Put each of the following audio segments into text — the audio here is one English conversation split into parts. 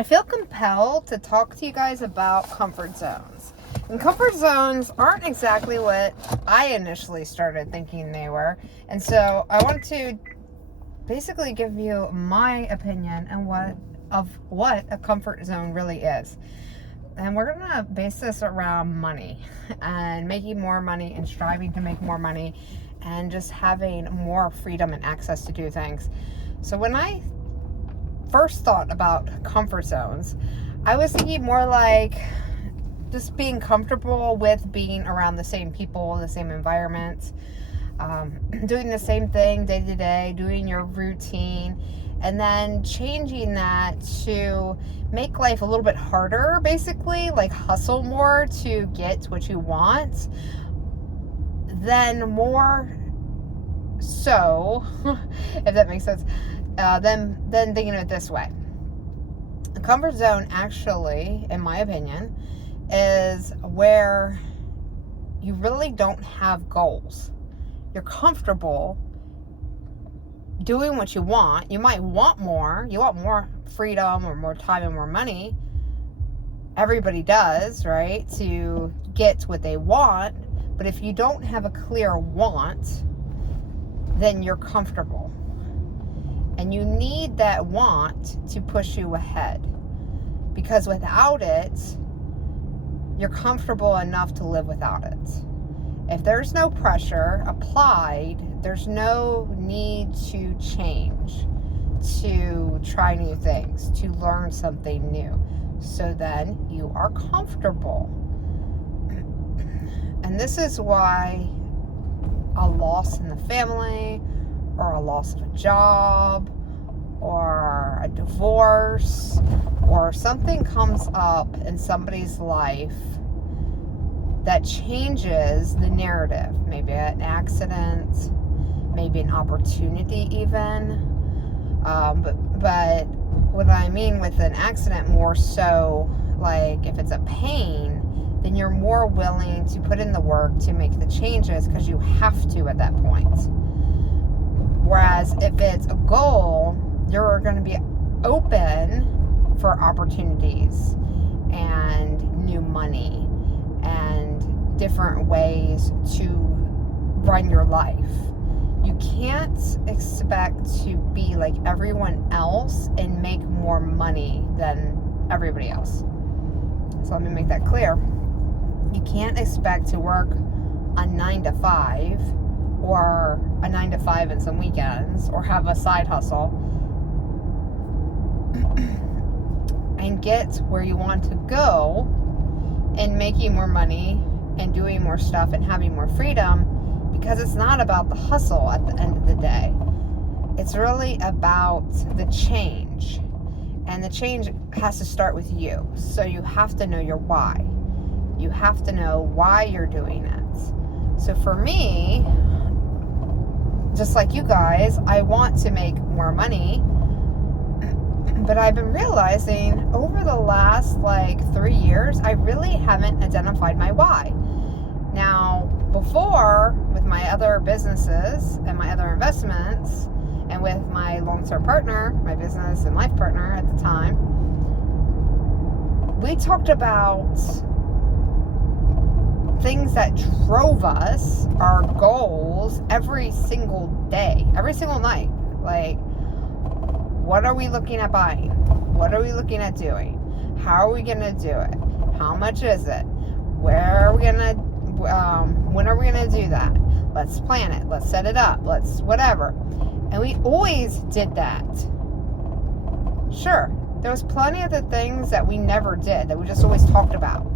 I feel compelled to talk to you guys about comfort zones. And comfort zones aren't exactly what I initially started thinking they were. And so I want to basically give you my opinion on what a comfort zone really is. And we're going to base this around money and making more money and striving to make more money and just having more freedom and access to do things. So when I first thought about comfort zones, I was thinking more like just being comfortable with being around the same people, the same environment, doing the same thing day to day, doing your routine, and then changing that to make life a little bit harder, basically, like hustle more to get what you want, then more so, if that makes sense, then thinking of it this way. A comfort zone actually, in my opinion, is where you really don't have goals. You're comfortable doing what you want. You might want more. You want more freedom or more time and more money. Everybody does, right? To get what they want. But if you don't have a clear want, then you're comfortable. And you need that want to push you ahead. Because without it, you're comfortable enough to live without it. If there's no pressure applied, there's no need to change, to try new things, to learn something new. So then you are comfortable. And this is why a loss in the family, or a loss of a job, or a divorce, or something comes up in somebody's life that changes the narrative. Maybe an accident, maybe an opportunity even. But what I mean with an accident, more so like if it's a pain, then you're more willing to put in the work to make the changes because you have to at that point. Whereas if it's a goal, you're going to be open for opportunities and new money and different ways to run your life. You can't expect to be like everyone else and make more money than everybody else. So let me make that clear. You can't expect to work a 9 to 5 or a 9 to 5 and some weekends or have a side hustle and get where you want to go and making more money and doing more stuff and having more freedom, because it's not about the hustle at the end of the day. It's really about the change. And the change has to start with you. So you have to know your why. You have to know why you're doing it. So for me, just like you guys, I want to make more money. But I've been realizing over the last 3 years, I really haven't identified my why. Now, before, with my other businesses and my other investments, and with my long-term partner, my business and life partner at the time, we talked about things that drove us, our goals, every single day, every single night. Like, what are we looking at buying? What are we looking at doing? How are we going to do it? How much is it? Where are we going to, when are we going to do that? Let's plan it. Let's set it up. Let's whatever. And we always did that. Sure, there was plenty of the things that we never did, that we just always talked about.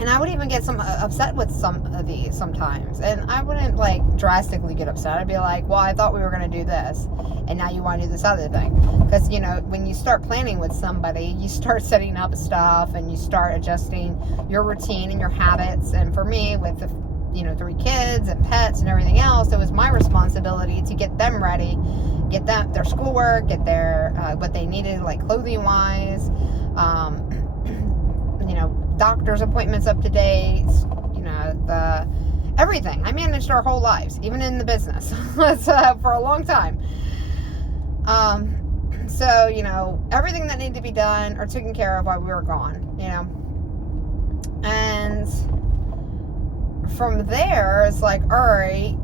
And I would even get upset with some of these sometimes. And I wouldn't drastically get upset. I'd be like, well, I thought we were going to do this, and now you want to do this other thing. Because, when you start planning with somebody, you start setting up stuff and you start adjusting your routine and your habits. And for me, with the 3 kids and pets and everything else, it was my responsibility to get them ready, get them their schoolwork, get their what they needed, clothing wise, doctor's appointments up to date, the everything. I managed our whole lives, even in the business. For a long time. So, you know, everything that needed to be done or taken care of while we were gone, you know. And from there, it's like, all right,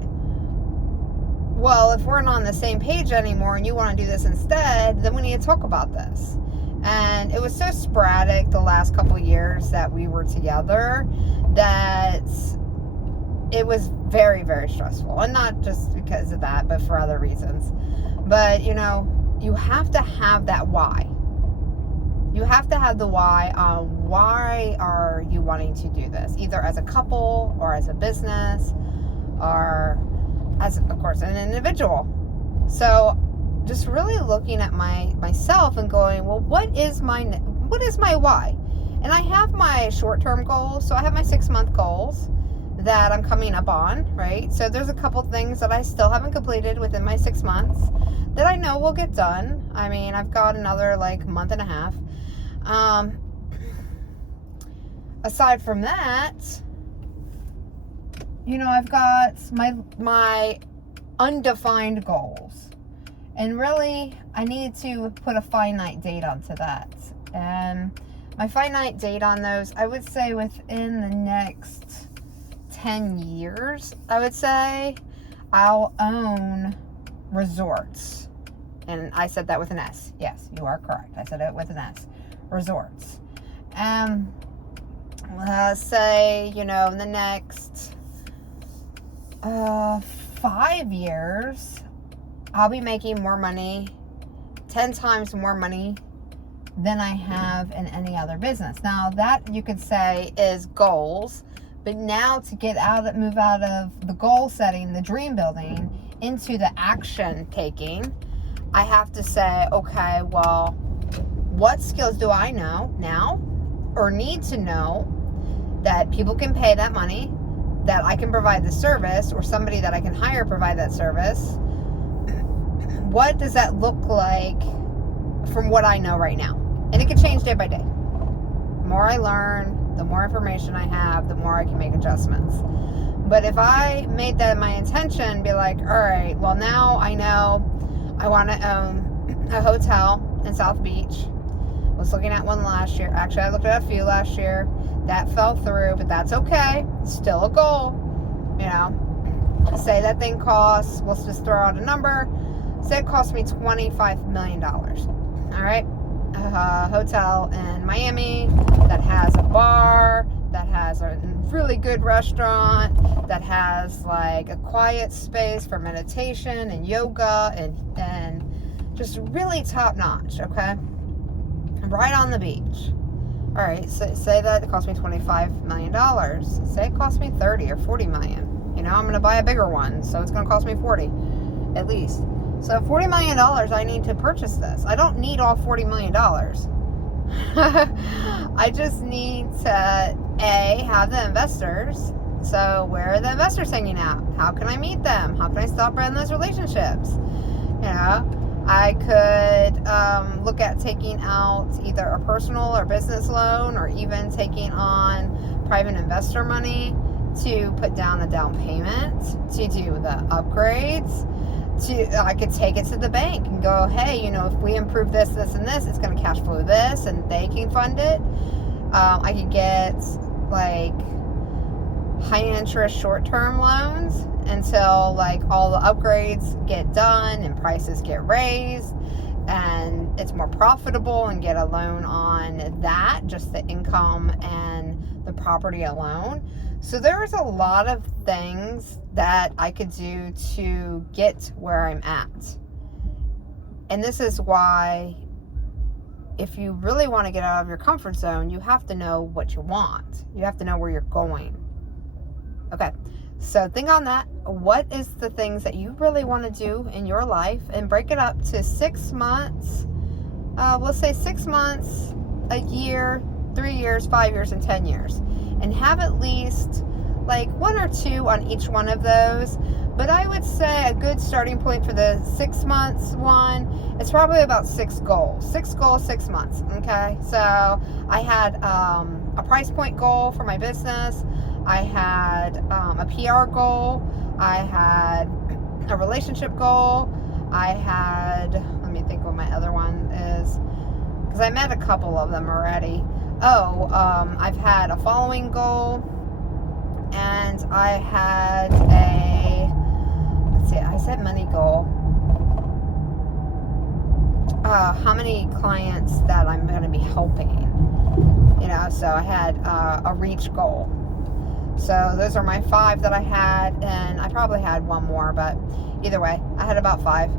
well, if we're not on the same page anymore and you want to do this instead, then we need to talk about this. And it was so sporadic the last couple of years that we were together that it was very, very stressful. And not just because of that, but for other reasons. But, you know, you have to have that why. You have to have the why on why are you wanting to do this, either as a couple or as a business or as, of course, an individual. So just really looking at myself and going, well, what is my why? And I have my short-term goals. So I have my 6-month goals that I'm coming up on, right? So there's a couple things that I still haven't completed within my 6 months that I know will get done. I mean, I've got another like month and a half. Aside from that, you know, I've got my undefined goals. And really, I need to put a finite date onto that. And my finite date on those, I would say within the next 10 years, I would say, I'll own resorts. And I said that with an S. Yes, you are correct. I said it with an S. Resorts. Say, you know, in the next 5 years, I'll be making more money, 10 times more money than I have in any other business. Now, that you could say is goals, but now to move out of the goal setting, the dream building, into the action taking, I have to say, okay, well, what skills do I know now or need to know that people can pay that money, that I can provide the service, or somebody that I can hire provide that service? What does that look like from what I know right now? And it can change day by day. The more I learn, the more information I have, the more I can make adjustments. But if I made that my intention, be like, all right, well, now I know I want to own a hotel in South Beach. I was looking at one last year. Actually, I looked at a few last year. That fell through, but that's okay. It's still a goal. You know, say that thing costs, let's just throw out a number. Say it cost me $25 million. All right. A hotel in Miami that has a bar, that has a really good restaurant, that has like a quiet space for meditation and yoga and just really top notch. Okay. Right on the beach. All right, so say that it cost me $25 million. Say it cost me 30 or 40 million. You know, I'm going to buy a bigger one, so it's going to cost me 40 at least. So $40 million, I need to purchase this. I don't need all $40 million. I just need to, have the investors. So where are the investors hanging out? How can I meet them? How can I start building those relationships? You know, I could look at taking out either a personal or business loan, or even taking on private investor money to put down the down payment, to do the upgrades. I could take it to the bank and go, hey, you know, if we improve this, this, and this, it's going to cash flow this, and they can fund it. I could get like high interest short-term loans until like all the upgrades get done and prices get raised and it's more profitable, and get a loan on that, just the income and the property alone. So there's a lot of things that I could do to get where I'm at. And this is why, if you really want to get out of your comfort zone, you have to know what you want. You have to know where you're going. Okay, so think on that. What is the things that you really want to do in your life, and break it up to 6 months. Let's say 6 months, a year, 3 years, 5 years, and 10 years. And have at least like 1 or 2 on each one of those. But I would say a good starting point for the 6 months one is probably about 6 goals. 6 goals, 6 months. Okay. So I had a price point goal for my business. I had a PR goal. I had a relationship goal. I had, let me think what my other ones. is, because I met a couple of them already. I've had a following goal, and I had I said money goal. How many clients that I'm going to be helping, so I had a reach goal. So those are my 5 that I had, and I probably had one more, but either way, I had about 5.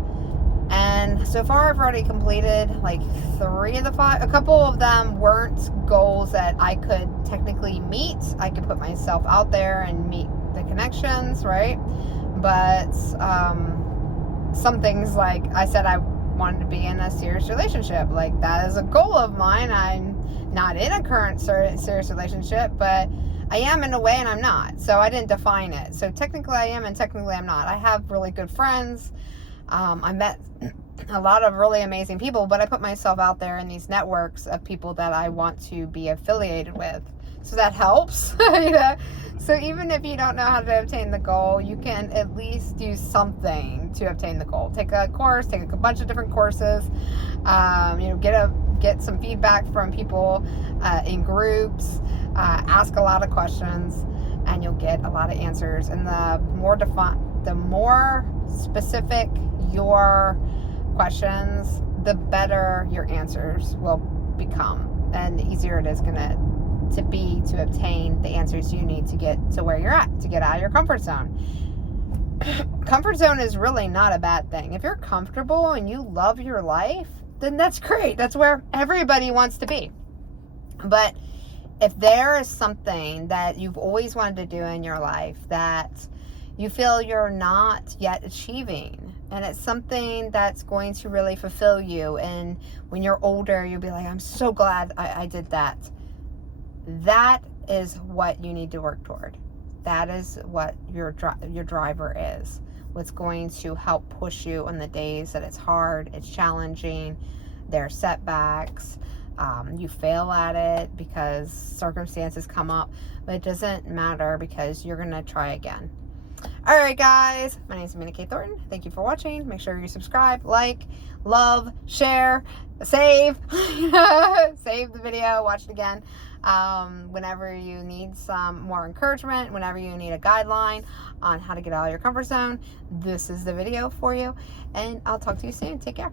And so far I've already completed like 3 of the 5. A couple of them weren't goals that I could technically meet. I could put myself out there and meet the connections, right? But some things, like I said, I wanted to be in a serious relationship. Like, that is a goal of mine. I'm not in a current serious relationship, but I am in a way, and I'm not. So I didn't define it. So technically I am, and technically I'm not. I have really good friends. I met a lot of really amazing people, but I put myself out there in these networks of people that I want to be affiliated with. So that helps. So even if you don't know how to obtain the goal, you can at least do something to obtain the goal. Take a course, take a bunch of different courses, get some feedback from people in groups, ask a lot of questions, and you'll get a lot of answers. And the more specific your questions, the better your answers will become, and the easier it is to obtain the answers you need to get to where you're at, to get out of your comfort zone. Comfort zone is really not a bad thing. If you're comfortable and you love your life, then that's great. That's where everybody wants to be. But if there is something that you've always wanted to do in your life that you feel you're not yet achieving, and it's something that's going to really fulfill you, and when you're older, you'll be like, I'm so glad I did that. That is what you need to work toward. That is what your driver is. What's going to help push you on the days that it's hard, it's challenging, there are setbacks, you fail at it because circumstances come up, but it doesn't matter because you're going to try again. All right, guys, my name is Amanda K. Thornton. Thank you for watching. Make sure you subscribe, like, love, share, save, save the video, watch it again. Whenever you need some more encouragement, whenever you need a guideline on how to get out of your comfort zone, this is the video for you. And I'll talk to you soon. Take care.